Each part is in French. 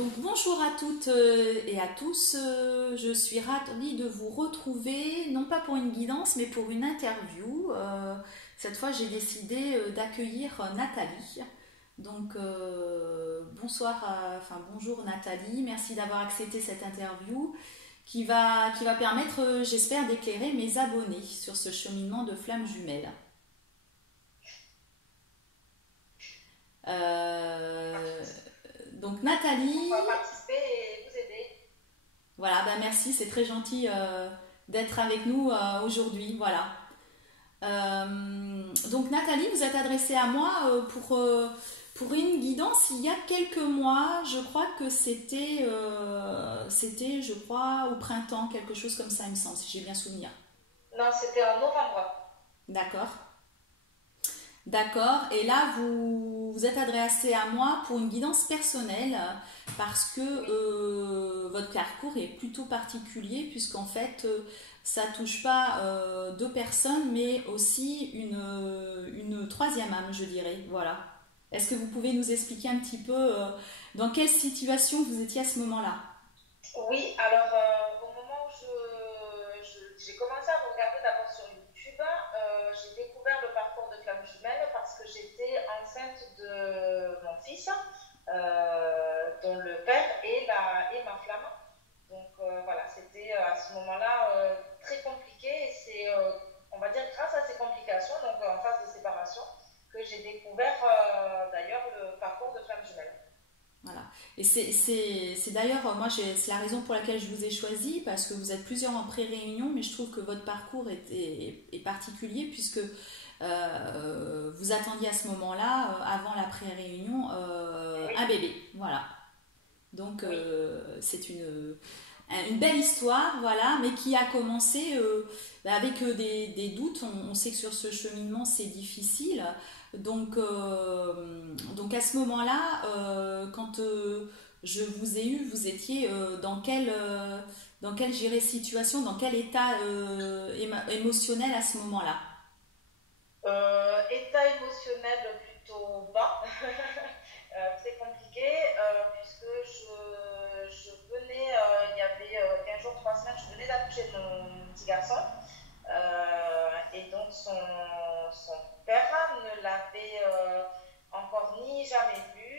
Donc bonjour à toutes et à tous, je suis ravie de vous retrouver, non pas pour une guidance mais pour une interview. Cette fois j'ai décidé d'accueillir Nathalie. Donc bonsoir, bonjour Nathalie, merci d'avoir accepté cette interview qui va permettre, j'espère, d'éclairer mes abonnés sur ce cheminement de flammes jumelles. Euh, donc On Nathalie, va participer et vous aider. voilà, ben merci, c'est très gentil d'être avec nous aujourd'hui. Voilà. Donc Nathalie, vous êtes adressée à moi pour une guidance il y a quelques mois. Je crois que c'était, je crois, au printemps, quelque chose comme ça, il me semble, si j'ai bien souvenir. Non, c'était en novembre. D'accord. D'accord. Et là, vous êtes adressé à moi pour une guidance personnelle parce que Oui. votre parcours est plutôt particulier puisqu'en fait, ça touche pas deux personnes, mais aussi une troisième âme, je dirais. Voilà. Est-ce que vous pouvez nous expliquer un petit peu dans quelle situation vous étiez à ce moment-là? Oui, alors au moment où j'ai commencé à regarder d'abord sur YouTube, j'ai découvert le parcours de flamme jumelle parce que j'étais enceinte de mon fils, dont le père est ma flamme. Donc voilà, c'était à ce moment-là très compliqué et c'est, on va dire, grâce à ces complications, donc en phase de séparation, que j'ai découvert d'ailleurs le parcours de flamme jumelle. Voilà. Et c'est d'ailleurs, moi, c'est la raison pour laquelle je vous ai choisi, parce que vous êtes plusieurs en pré-réunion, mais je trouve que votre parcours est particulier, puisque vous attendiez à ce moment-là, avant la pré-réunion, Oui, un bébé. Voilà. Donc, oui, c'est une belle histoire, voilà, mais qui a commencé avec des doutes. On sait que sur ce cheminement, c'est difficile. Donc à ce moment-là, quand je vous ai eu, vous étiez dans quelle situation, dans quel état émotionnel à ce moment-là? état émotionnel plutôt bas, très compliqué, puisque je venais, il y avait 15 jours, 3 semaines, je venais d'accoucher de mon petit garçon. Et donc son père ne l'avait encore ni jamais vu,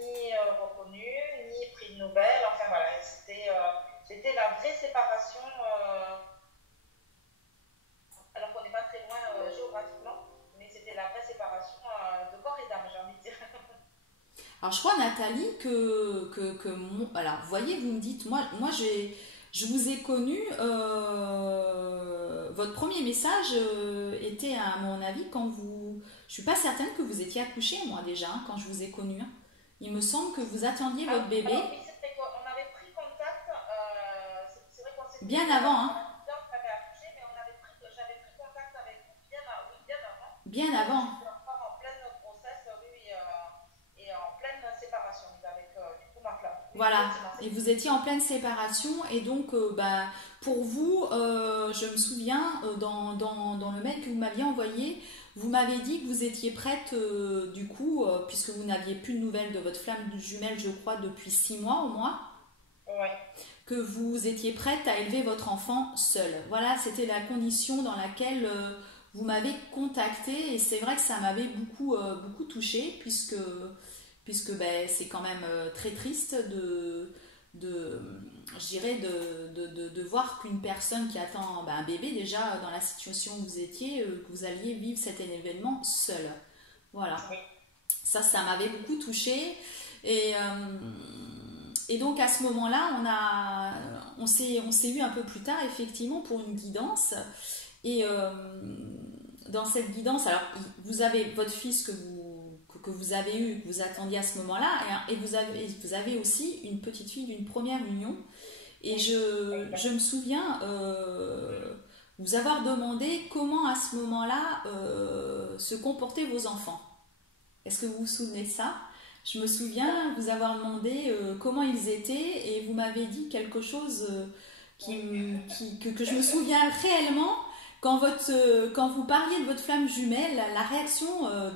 ni reconnu, ni pris de nouvelles. Enfin voilà, c'était la vraie séparation, alors qu'on n'est pas très loin géographiquement, mais c'était la vraie séparation de corps et d'âme, j'ai envie de dire. Alors je crois Nathalie alors vous voyez, vous me dites, moi je vous ai connu, votre premier message était à mon avis quand je suis pas certaine que vous étiez accouchée moi déjà, hein, quand je vous ai connu, hein. Il me semble que vous attendiez votre bébé Alors oui, c'est vrai qu'on avait pris contact, c'est vrai qu'on s'était bien vu avant, en hein, même temps que tu avais accouché, mais j'avais pris contact avec vous oui, bien avant. bien avant. J'étais encore en pleine grossesse, oui, oui, et en pleine séparation avec du coup ma flamme. Oui, Voilà, effectivement, et c'est vous étiez en pleine séparation, et donc bah, pour vous, je me souviens, dans le mail que vous m'aviez envoyé, vous m'avez dit que vous étiez prête, du coup, puisque vous n'aviez plus de nouvelles de votre flamme jumelle, je crois, depuis 6 mois au moins, ouais. que vous étiez prête à élever votre enfant seule. Voilà, c'était la condition dans laquelle vous m'avez contacté, et c'est vrai que ça m'avait beaucoup touchée, puisque ben, c'est quand même très triste de, je dirais de voir qu'une personne qui attend ben, un bébé, déjà dans la situation où vous étiez, que vous alliez vivre cet événement seul. Voilà. Oui. Ça m'avait beaucoup touchée. Et, et donc à ce moment-là, on s'est eu un peu plus tard, effectivement, pour une guidance. Et dans cette guidance, alors vous avez votre fils que vous avez eu, que vous attendiez à ce moment-là, et vous avez aussi une petite fille d'une première union. Et Oui, je me souviens vous avoir demandé comment à ce moment-là se comportaient vos enfants. Est-ce que vous vous souvenez de ça? Je me souviens vous avoir demandé comment ils étaient, et vous m'avez dit quelque chose oui. que je me souviens réellement quand vous parliez de votre flamme jumelle, la réaction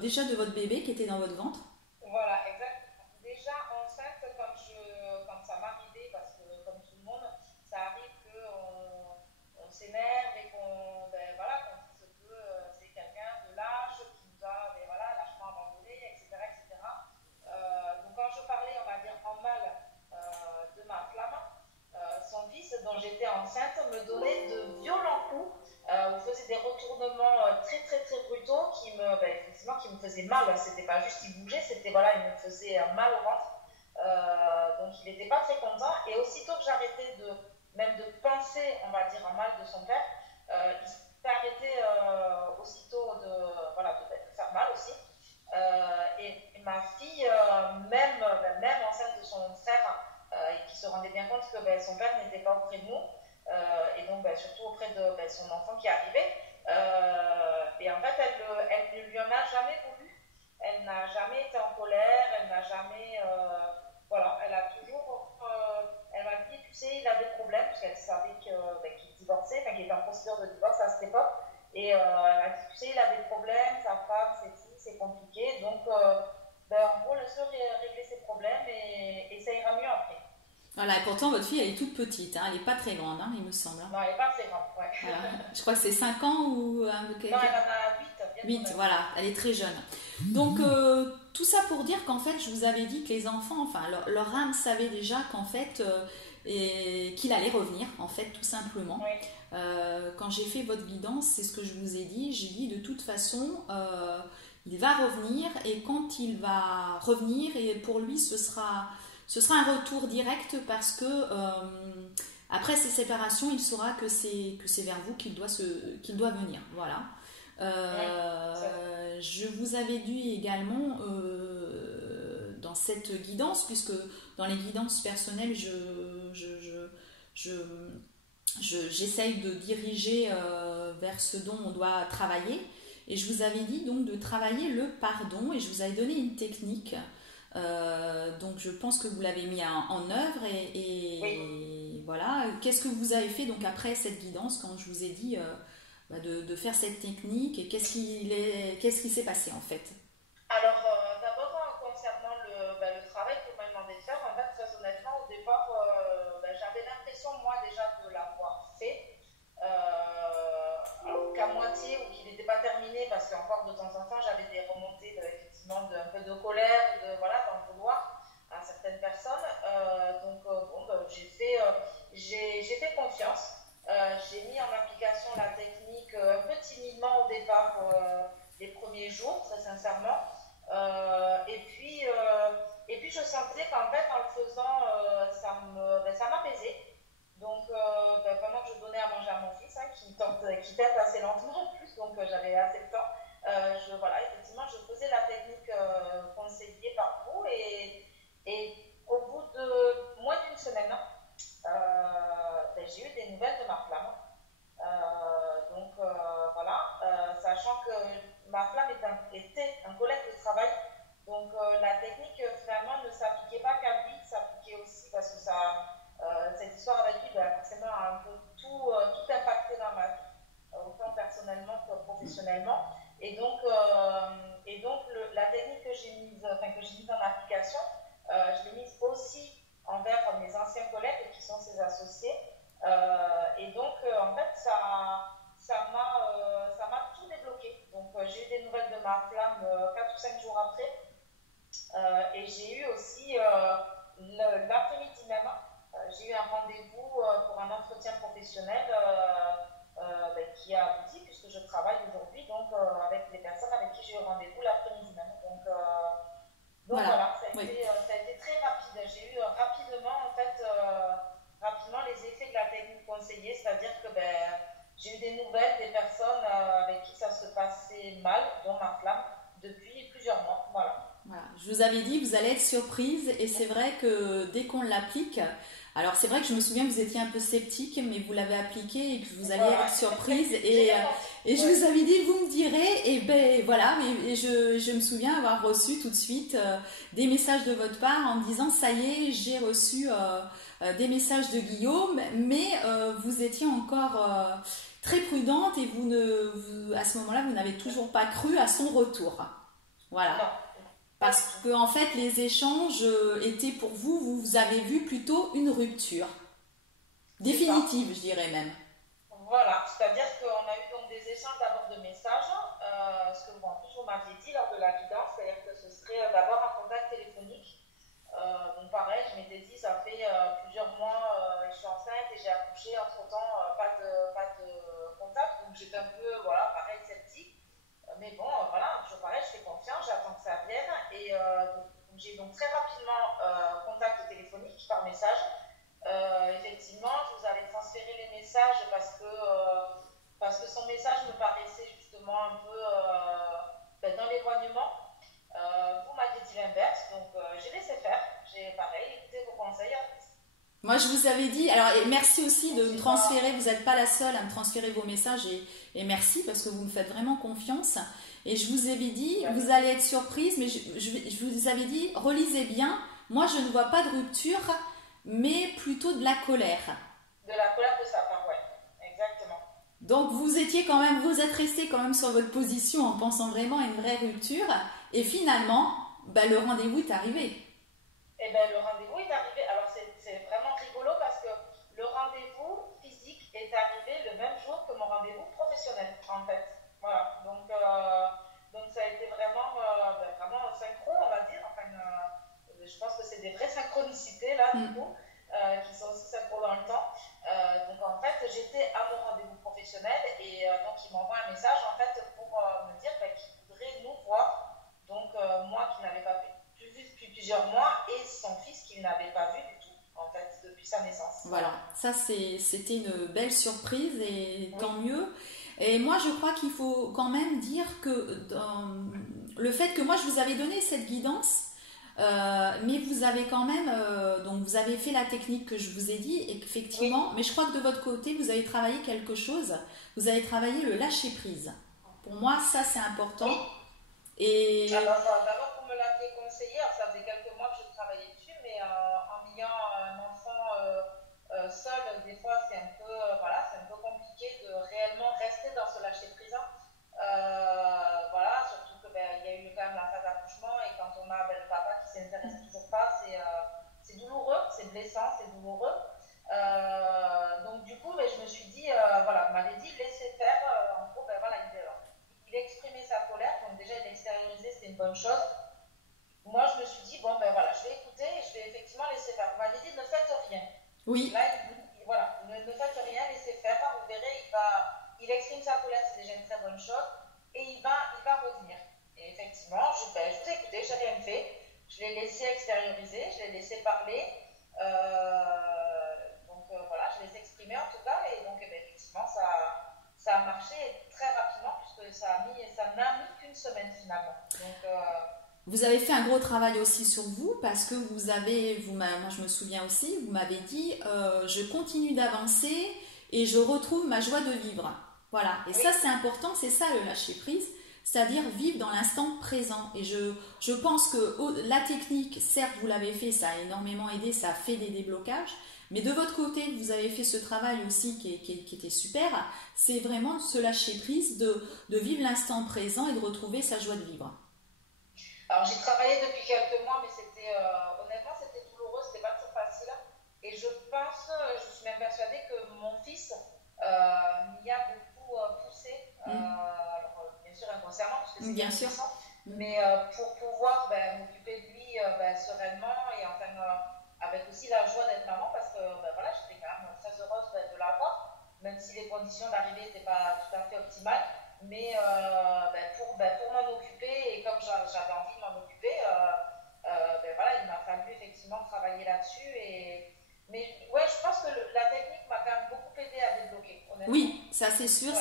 déjà de votre bébé qui était dans votre ventre. Voilà, exactement. Déjà enceinte, quand me donnait de violents coups, où faisait des retournements très très très brutaux effectivement, qui me faisaient mal. C'était pas juste il bougeait, c'était voilà, il me faisait mal au ventre. Donc il n'était pas très content. Et aussitôt que j'arrêtais même de penser, on va dire, en mal de son père, il s'est arrêté aussitôt de faire mal aussi. Et ma fille, même enceinte de son frère, et qui se rendait bien compte que son père n'était pas auprès de nous, et donc surtout auprès de son enfant qui arrivait. Et en fait, elle ne lui en a jamais voulu. Elle n'a jamais été en colère, elle n'a jamais. Voilà, elle a toujours. Elle m'a dit, tu sais, il a des problèmes, parce qu'elle savait qu'il divorçait, qu'il était en procédure de divorce à cette époque. Et elle m'a dit, tu sais, il a des problèmes, sa femme, ses filles, c'est compliqué. Donc, en gros, laisse-le régler ses problèmes et ça ira mieux après. Voilà, et pourtant votre fille elle est toute petite, hein, elle n'est pas très grande, hein, il me semble. Non, elle n'est pas très grande, ouais. Voilà. Je crois que c'est 5 ans ou... Non, elle en a 8. 8, voilà, elle est très jeune. Donc tout ça pour dire qu'en fait je vous avais dit que les enfants, enfin leur âme savait déjà qu'en fait qu'il allait revenir, en fait, tout simplement. Oui. Quand j'ai fait votre guidance, c'est ce que je vous ai dit, j'ai dit de toute façon il va revenir, et quand il va revenir, et pour lui ce sera un retour direct, parce que après ces séparations, il saura que c'est vers vous qu'il doit venir. Voilà. Je vous avais dit également dans cette guidance, puisque dans les guidances personnelles, j'essaye de diriger vers ce dont on doit travailler. Et je vous avais dit donc de travailler le pardon, et je vous avais donné une technique. Donc je pense que vous l'avez mis en œuvre, et voilà. Qu'est-ce que vous avez fait donc après cette guidance, quand je vous ai dit de faire cette technique, et qu'est-ce qui s'est passé en fait? Alors d'abord, concernant le travail que vous m'avez demandé de faire, en fait, très honnêtement, au départ, j'avais l'impression, moi, déjà, de l'avoir fait, alors qu'à moitié, ou qu'il n'était pas terminé, parce qu'encore de temps en temps, j'avais des remontées effectivement d'un peu de colère, d'en vouloir à certaines personnes. J'ai fait confiance. J'ai mis en application la technique un peu timidement au départ, les premiers jours, très sincèrement. Et puis je sentais qu'en fait, en le faisant, ça m'apaisait. Donc, pendant que je donnais à manger à mon fils, qui tète assez lentement en plus, donc j'avais assez de temps, effectivement, je faisais la technique conseillée par vous, et au bout de moins d'une semaine, j'ai eu des nouvelles de ma flamme. Sachant que ma flamme était un collègue de travail, donc la technique finalement ne s'appliquait pas qu'à lui, s'appliquait aussi, parce que cette histoire avec lui, forcément, a un peu tout impacté dans ma vie, autant personnellement que professionnellement. Et donc la technique que j'ai mise en application, je l'ai mise aussi envers mes anciens collègues qui sont ses associés. En fait, ça m'a tout débloqué. Donc, j'ai eu des nouvelles de ma flamme 4 ou 5 jours après. Et j'ai eu aussi, l'après-midi même, j'ai eu un rendez-vous pour un entretien professionnel qui a abouti, puisque je travaille aujourd'hui avec les personnes avec qui j'ai eu rendez-vous l'après-midi même. Voilà, ça a été très rapide. J'ai eu rapidement les effets de la technique conseillée, c'est-à-dire que j'ai eu des nouvelles des personnes avec qui ça se passait mal, dont ma flamme, depuis plusieurs mois. Voilà. Voilà. Je vous avais dit, vous allez être surprise, et c'est vrai que dès qu'on l'applique, alors c'est vrai que je me souviens que vous étiez un peu sceptique, mais vous l'avez appliqué et que vous alliez être surprise, et je vous avais dit, vous me direz, et voilà, et je me souviens avoir reçu tout de suite des messages de votre part en me disant, ça y est, j'ai reçu des messages de Guillaume, mais vous étiez encore très prudente, et à ce moment-là, vous n'avez toujours pas cru à son retour. Voilà. Non. Parce que en fait, les échanges étaient pour vous, vous avez vu plutôt une rupture définitive, je dirais même. Voilà, c'est-à-dire qu'on a eu donc des échanges d'abord de messages, ce que vous m'aviez dit lors de la guidance, c'est-à-dire que ce serait d'abord un contact téléphonique. Donc pareil, je m'étais dit, ça fait plusieurs mois, je suis enceinte et j'ai accouché, entre-temps, pas j'ai donc très rapidement contact téléphonique par message. Effectivement, je vous avais transféré les messages parce que son message me paraissait justement un peu dans l'éloignement. Vous m'avez dit l'inverse, donc j'ai laissé faire. J'ai pareil, écouté vos conseils. Moi, je vous avais dit, alors et merci aussi de me transférer, vous n'êtes pas la seule à me transférer vos messages et merci parce que vous me faites vraiment confiance. Et je vous avais dit, vous allez être surprise, mais je vous avais dit, relisez bien, moi je ne vois pas de rupture, mais plutôt de la colère. De la colère de sa part, ouais, exactement. Donc vous étiez quand même, vous êtes resté quand même sur votre position en pensant vraiment à une vraie rupture, et finalement, le rendez-vous est arrivé. Eh bien, le rendez-vous est arrivé. Alors, c'est vraiment rigolo parce que le rendez-vous physique est arrivé le même jour que mon rendez-vous professionnel, en fait. Voilà. Donc ça a été vraiment, vraiment synchro, on va dire. Enfin, je pense que c'est des vraies synchronicités, là, du coup, qui sont aussi synchro dans le temps. Donc, en fait, j'étais à mon rendez-vous professionnel et donc, il m'envoie un message, en fait, pour me dire qu'il voudrait nous voir. Donc, moi qui n'avais pas vu depuis plusieurs mois et son fils qu'il n'avait pas vu du tout, en fait, depuis sa naissance. Voilà, ça c'était une belle surprise et tant mieux. Et moi je crois qu'il faut quand même dire que le fait que moi je vous avais donné cette guidance, mais vous avez quand même, donc vous avez fait la technique que je vous ai dit, effectivement, mais je crois que de votre côté vous avez travaillé quelque chose, vous avez travaillé le lâcher prise. Pour moi ça c'est important. Et... Alors d'abord vous me l'aviez conseillé, alors ça faisait quelques mois que je travaillais dessus, mais en ayant un enfant seul, des fois c'est un peu, c'est un peu compliqué de réellement rester dans ce lâcher prise. Voilà, surtout que il y a eu quand même la phase d'accouchement et quand on a le papa qui s'intéresse toujours pas, c'est douloureux, c'est blessant, c'est douloureux. Donc du coup, je me suis dit, vous m'avez dit laissez faire. En gros, il exprimait sa colère, donc déjà il extériorisait, c'était une bonne chose. Moi, je me suis dit, je vais écouter et je vais effectivement laisser faire. Vous m'avez dit, ne faites rien. Oui. Là, ne faites rien, laissez faire. Vous verrez, il exprime sa colère, c'est déjà une très bonne chose, et il va revenir. Et effectivement, je vous ai écouté, je n'ai rien fait. Je l'ai laissé extérioriser, je l'ai laissé parler. Je l'ai exprimé en tout cas, et donc effectivement, ça a marché très rapidement, puisque ça n'a mis qu'une semaine finalement. Donc, vous avez fait un gros travail aussi sur vous, parce que moi je me souviens aussi, vous m'avez dit, je continue d'avancer et je retrouve ma joie de vivre. Voilà, et ça c'est important, c'est ça le lâcher prise, c'est-à-dire vivre dans l'instant présent. Et je pense que la technique, certes vous l'avez fait, ça a énormément aidé, ça a fait des déblocages, mais de votre côté, vous avez fait ce travail aussi qui était super, c'est vraiment de se lâcher prise, de vivre l'instant présent et de retrouver sa joie de vivre. Alors j'ai travaillé depuis quelques mois, mais honnêtement c'était douloureux, c'était pas toujours facile. Et je suis même persuadée que mon fils m'y a beaucoup poussé. Alors bien sûr inconsciemment, parce que c'est bien sûr. Mais pour pouvoir m'occuper de lui sereinement et enfin avec aussi la joie d'être maman, parce que j'étais quand même très heureuse de l'avoir, même si les conditions d'arrivée n'étaient pas tout à fait optimales. Mais pour m'en occuper, et comme j'avais envie de m'en occuper, il m'a fallu effectivement travailler là-dessus. Mais je pense que la technique m'a quand même beaucoup aidé à débloquer. Oui, ça c'est sûr,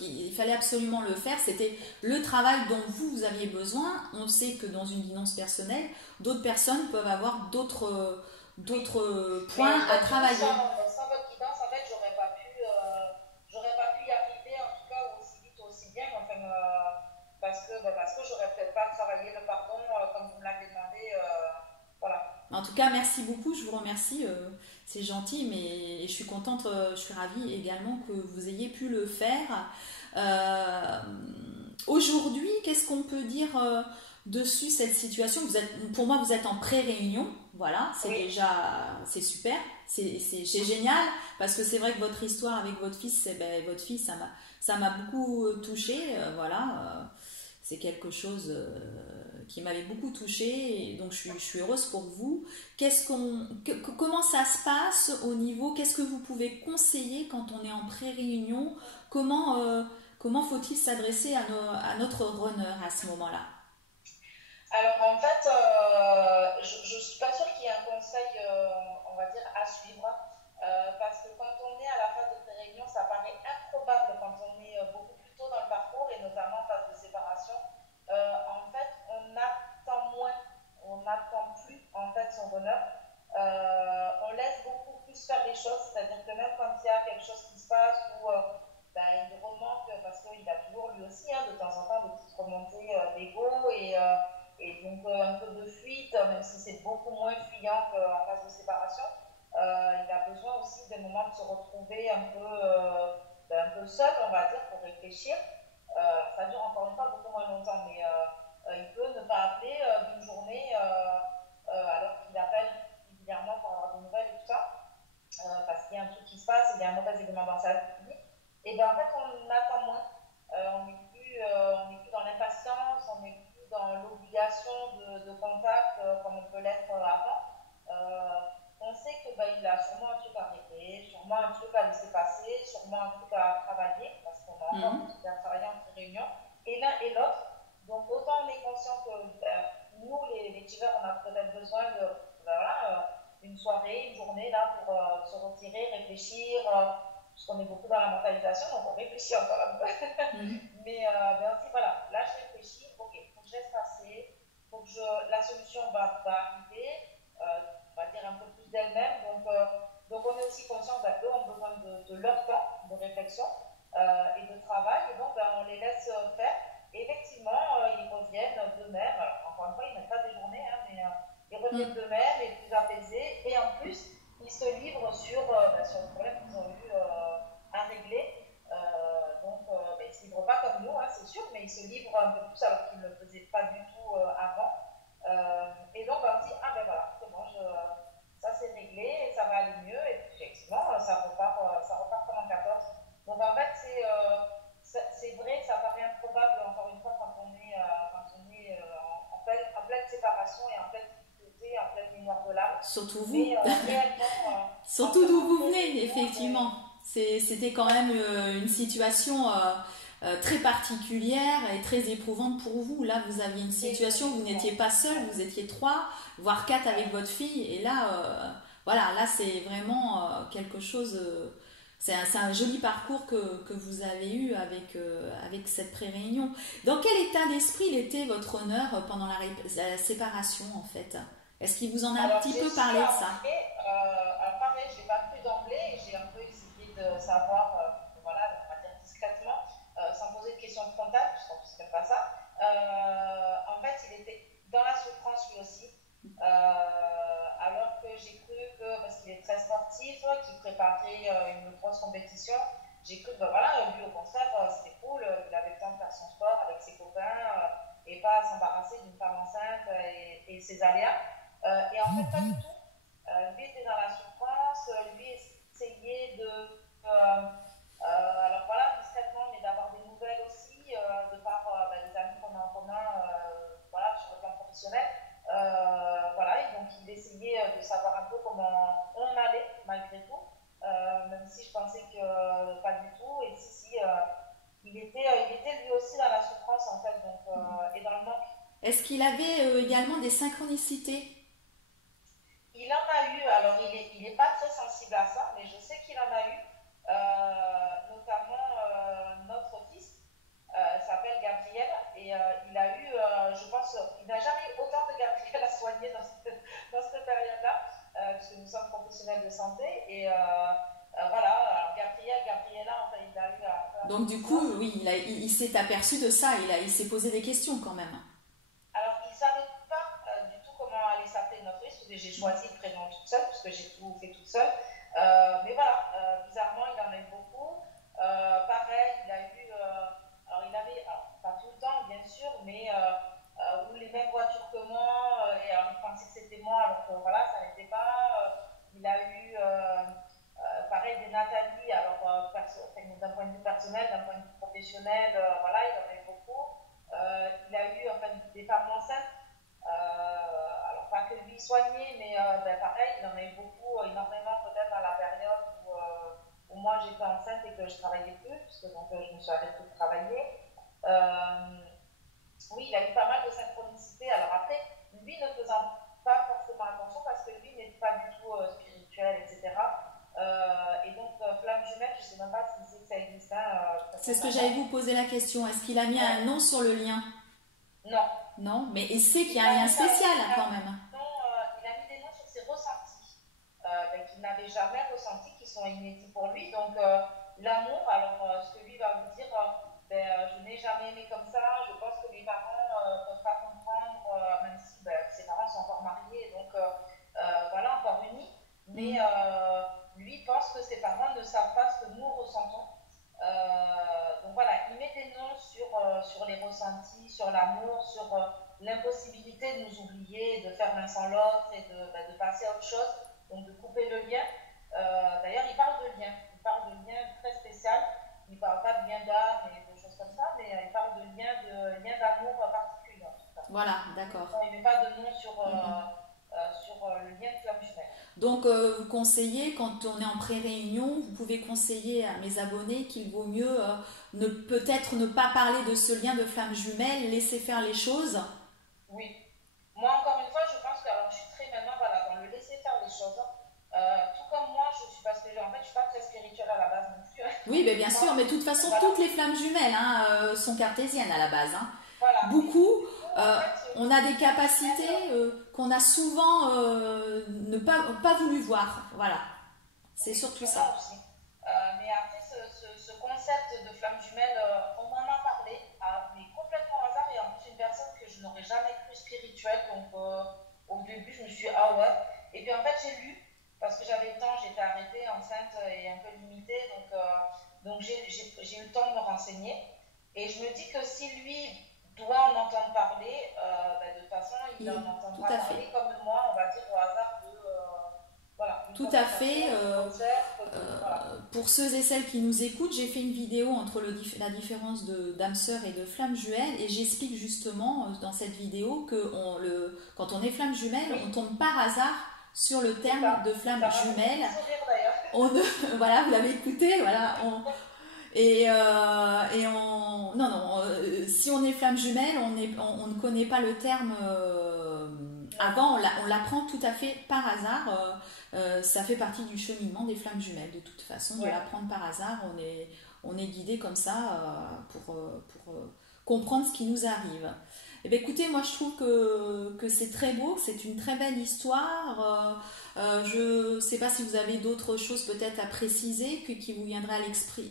il fallait absolument le faire, c'était le travail dont vous aviez besoin. On sait que dans une guidance personnelle, d'autres personnes peuvent avoir d'autres points à travailler. Sans votre guidance, en fait, j'aurais pas pu y arriver, en tout cas aussi vite, aussi bien, parce que j'aurais peut-être pas travaillé le pardon comme vous me l'avez demandé. En tout cas, merci beaucoup, je vous remercie, c'est gentil, mais je suis contente, je suis ravie également que vous ayez pu le faire. Aujourd'hui, qu'est-ce qu'on peut dire dessus cette situation? Pour moi, vous êtes en pré-réunion, voilà, c'est super, c'est génial, parce que c'est vrai que votre histoire avec votre fils, ça m'a beaucoup touchée, c'est quelque chose qui m'avait beaucoup touchée, et donc je suis heureuse pour vous. Comment ça se passe au niveau, qu'est-ce que vous pouvez conseiller quand on est en pré-réunion? Comment faut-il s'adresser à notre runner à ce moment-là? Alors en fait, je ne suis pas sûre qu'il y ait un conseil, on va dire, à suivre, parce que quand on est à la phase de pré-réunion, ça paraît improbable quand on est beaucoup plus tôt dans le parcours, et notamment en phase de séparation. En fait, on attend moins, on n'attend plus en fait son bonheur. On laisse beaucoup plus faire les choses, c'est-à-dire que même quand il y a quelque chose qui se passe ou ben, il remonte, parce qu'il a toujours lui aussi de temps en temps des petites remontées d'ego et donc un peu de fuite, même si c'est beaucoup moins fuyant qu'en phase de séparation. Il a besoin aussi des moments de se retrouver un peu seul, on va dire, pour réfléchir. Ça dure encore une fois beaucoup moins longtemps, mais il peut ne pas appeler d'une journée alors qu'il appelle régulièrement pour avoir des nouvelles et tout ça, parce qu'il y a un truc qui se passe, il y a un mauvais élément dans sa vie. Et bien en fait, on attend moins. On n'est plus dans l'impatience, on n'est plus dans l'obligation de contact comme on peut l'être avant. Euh, on sait que il a sûrement un truc à régler, sûrement un truc à laisser passer, sûrement un truc à travailler, parce qu'on a encore des trucs à travailler entre réunions, et l'un et l'autre. Donc autant on est conscient que nous, les tiveurs, on a peut-être besoin de une soirée, une journée là pour se retirer, réfléchir, puisqu'on est beaucoup dans la mentalisation, donc on réfléchit encore un peu. Mais on dit voilà, là je réfléchis, ok, il faut que je laisse passer, faut que la solution va arriver, on va dire un peu plus d'elle-même. Donc on est aussi conscient qu'eux ont besoin de leur temps de réflexion et de travail, et donc on les laisse faire. Et effectivement, ils reviennent d'eux-mêmes. Alors, encore une fois, ils ne mettent pas des journées, mais ils reviennent d'eux-mêmes et plus apaisés. Et en plus, ils se livrent sur le problème qu'ils ont eu à régler. Ils ne se livrent pas comme nous, c'est sûr, mais ils se livrent un peu plus alors qu'ils ne le faisaient pas du tout avant. Et donc, on se dit, ah ben voilà, c'est bon, ça c'est réglé, et ça va aller mieux. Et puis, effectivement, ça repart comme en 14. Donc, en fait, c'est vrai, ça paraît improbable, encore une fois, quand on est en pleine séparation et en pleine difficulté, en pleine mémoire de l'âme. Surtout vous. Mais réellement. Surtout d'où vous venez, effectivement. C'était quand même une situation très particulière et très éprouvante pour vous. Là, vous aviez une situation où vous n'étiez pas seul, vous étiez 3, voire 4 avec votre fille. Et là, voilà, là, c'est vraiment quelque chose. C'est un joli parcours que vous avez eu avec cette pré-réunion. Dans quel état d'esprit il était votre honneur pendant la séparation, en fait? Est-ce qu'il vous en a un petit peu parlé de ça? Alors pareil, je l'ai pas pris d'emblée, j'ai un peu essayé de savoir, voilà, on va dire discrètement, sans poser de questions frontales, puisqu'on ne sait même pas ça. En fait, il était dans la souffrance lui aussi, alors que j'ai cru que, parce qu'il est très sportif, qu'il préparait une grosse compétition, j'ai cru que voilà, lui au contraire, c'était cool, il avait le temps de faire son sport avec ses copains et pas s'embarrasser d'une femme enceinte et ses aléas. Et en fait, pas du tout. Lui était dans la souffrance, lui essayait alors voilà, discrètement, mais d'avoir des nouvelles aussi, de par les amis qu'on a en commun, voilà, sur le plan professionnel. Voilà, et donc il essayait de savoir un peu comment on allait, malgré tout, même si je pensais que pas du tout, et si, il était lui aussi dans la souffrance, en fait, donc, et dans le manque. Est-ce qu'il avait également des synchronicités? Il en a eu, alors il est pas très sensible à ça, mais je sais qu'il en a eu, notamment notre fils s'appelle Gabriel, et il a eu, je pense, il n'a jamais eu autant de Gabriel à soigner dans cette période-là, puisque nous sommes professionnels de santé, et voilà, alors Gabriella, enfin, il a eu à faire Donc du tout coup, ça. oui, il s'est aperçu de ça, il s'est posé des questions quand même. Alors, il ne savait pas du tout comment allait s'appeler notre fils, parce que j'ai choisi le prénom toute seule, puisque j'ai tout fait toute seule. Mais voilà, bizarrement, il en a eu beaucoup. Pareil, il a eu. Alors, il avait, alors, pas tout le temps, bien sûr, mais ou les mêmes voitures que moi, et alors il pensait que c'était moi, alors que voilà, ça n'était pas. Il a eu, pareil, des Nathalie, alors d'un point de vue personnel, d'un point de vue professionnel, voilà, il en a eu beaucoup. Il a eu enfin, des femmes enceintes, alors pas que lui soigné, mais pareil, il en a eu beaucoup, énormément peut-être à la période où moi j'étais enceinte et que je travaillais plus, puisque donc je me suis arrêtée de travailler. Oui, il a eu pas mal de synchronicité. Alors C'est ce que j'allais vous poser la question. Est-ce qu'il a mis un nom sur le lien? Non. Non, mais il sait qu'il y a un lien spécial quand même. Non, il a mis des noms sur ses ressentis qu'il n'avait jamais ressentis, qui sont inédits pour lui. Donc, l'amour, alors ce que lui va vous dire, je n'ai jamais aimé comme ça. Je pense que mes parents ne peuvent pas comprendre, même si ses parents sont encore mariés, donc voilà, encore unis. Mais lui pense que ses parents ne savent pas ce que nous ressentons. Donc voilà, il met des noms sur les ressentis, sur l'amour, sur l'impossibilité de nous oublier, de faire l'un sans l'autre et de passer à autre chose, donc de couper le lien. D'ailleurs, il parle de lien très spécial. Il ne parle pas de lien d'âme et de choses comme ça, mais il parle de lien d'amour particulier en tout cas. Voilà, d'accord. Il ne met pas de nom sur le lien de flamme jumelle. Donc, vous conseillez, quand on est en pré-réunion, vous pouvez conseiller à mes abonnés qu'il vaut mieux peut-être ne pas parler de ce lien de flamme jumelle, laisser faire les choses. Oui. Moi, encore une fois, je pense que alors, je suis très maintenant dans le laisser faire les choses. Tout comme moi, parce que en fait, je ne suis pas très spirituelle à la base non plus. Oui, mais bien sûr, mais de toute façon, voilà. Toutes les flammes jumelles sont cartésiennes à la base. Voilà. Beaucoup, on a des capacités qu'on a souvent ne pas voulu voir. Voilà, c'est surtout ça. Aussi. Mais après, ce concept de flamme jumelle, on m'en a parlé, mais complètement au hasard, et en plus une personne que je n'aurais jamais cru spirituelle. Donc au début, je me suis dit, ah ouais. Et puis en fait, j'ai lu, parce que j'avais le temps, j'étais arrêtée, enceinte et un peu limitée, donc j'ai eu le temps de me renseigner. Et je me dis que si lui doit en entendre parler, de toute façon, il en entendra parler comme moi, on va dire au hasard de... voilà, tout à fait. Pour ceux et celles qui nous écoutent, j'ai fait une vidéo entre la différence d'âme sœur et de flamme jumelle, et j'explique justement dans cette vidéo que quand on est flamme jumelle, on tombe par hasard sur le terme de flamme jumelle. Voilà, vous l'avez écouté, voilà. Si on est flamme jumelle, on ne connaît pas le terme avant, on l'apprend tout à fait par hasard. Ça fait partie du cheminement des flammes jumelles, de toute façon, de l'apprendre par hasard. On est guidé comme ça pour comprendre ce qui nous arrive. Eh bien, écoutez, moi je trouve que c'est très beau, que c'est une très belle histoire. Je ne sais pas si vous avez d'autres choses peut-être à préciser qui vous viendraient à l'esprit.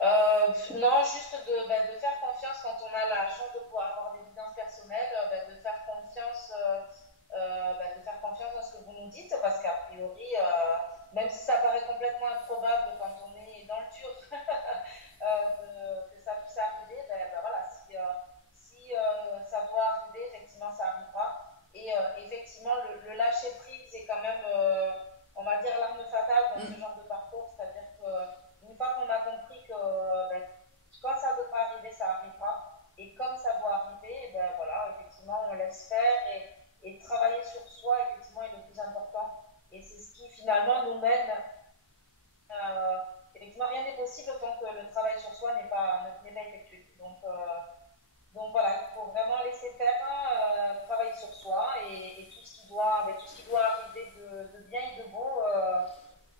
Non, juste de faire confiance quand on a la chance de pouvoir avoir des guidances personnelles, de faire confiance dans ce que vous nous dites, parce qu'a priori, même si ça paraît complètement improbable quand on est dans le dur, que ça puisse arriver, voilà, si ça doit arriver, effectivement, ça arrivera. Et effectivement, le lâcher prise est quand même, on va dire, l'arme fatale dans ce genre de parcours, c'est-à-dire qu'une fois qu'on a compris que quand ça devra arriver, ça arrivera, et comme ça doit arriver, voilà, effectivement, on laisse faire, et travailler sur soi, effectivement, est le plus important. Et c'est ce qui, finalement, nous mène. Effectivement, rien n'est possible tant que le travail sur soi n'est pas effectué. Donc voilà, il faut vraiment laisser faire, travailler sur soi, et tout ce qui doit arriver de bien et de beau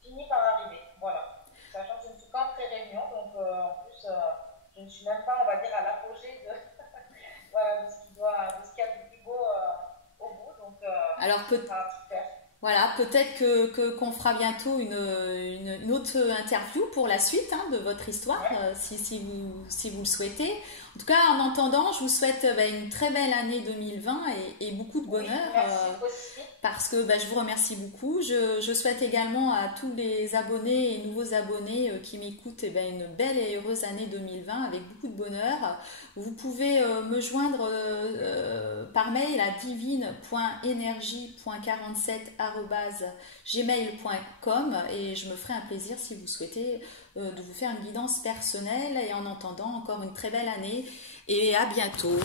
finit par arriver. Voilà. Sachant que je ne suis qu'en pré-réunion, donc en plus, je ne suis même pas, on va dire, à l'apogée de ce qu'il y a de plus beau au bout. Donc, alors peut-être qu'on fera bientôt une autre interview pour la suite de votre histoire, si vous le souhaitez. En tout cas, en entendant, je vous souhaite une très belle année 2020 et beaucoup de bonheur. Parce que je vous remercie beaucoup. Je souhaite également à tous les abonnés et nouveaux abonnés qui m'écoutent une belle et heureuse année 2020 avec beaucoup de bonheur. Vous pouvez me joindre par mail à divine.energie.47@gmail.com, et je me ferai un plaisir, si vous souhaitez, de vous faire une guidance personnelle. Et en entendant, encore une très belle année et à bientôt.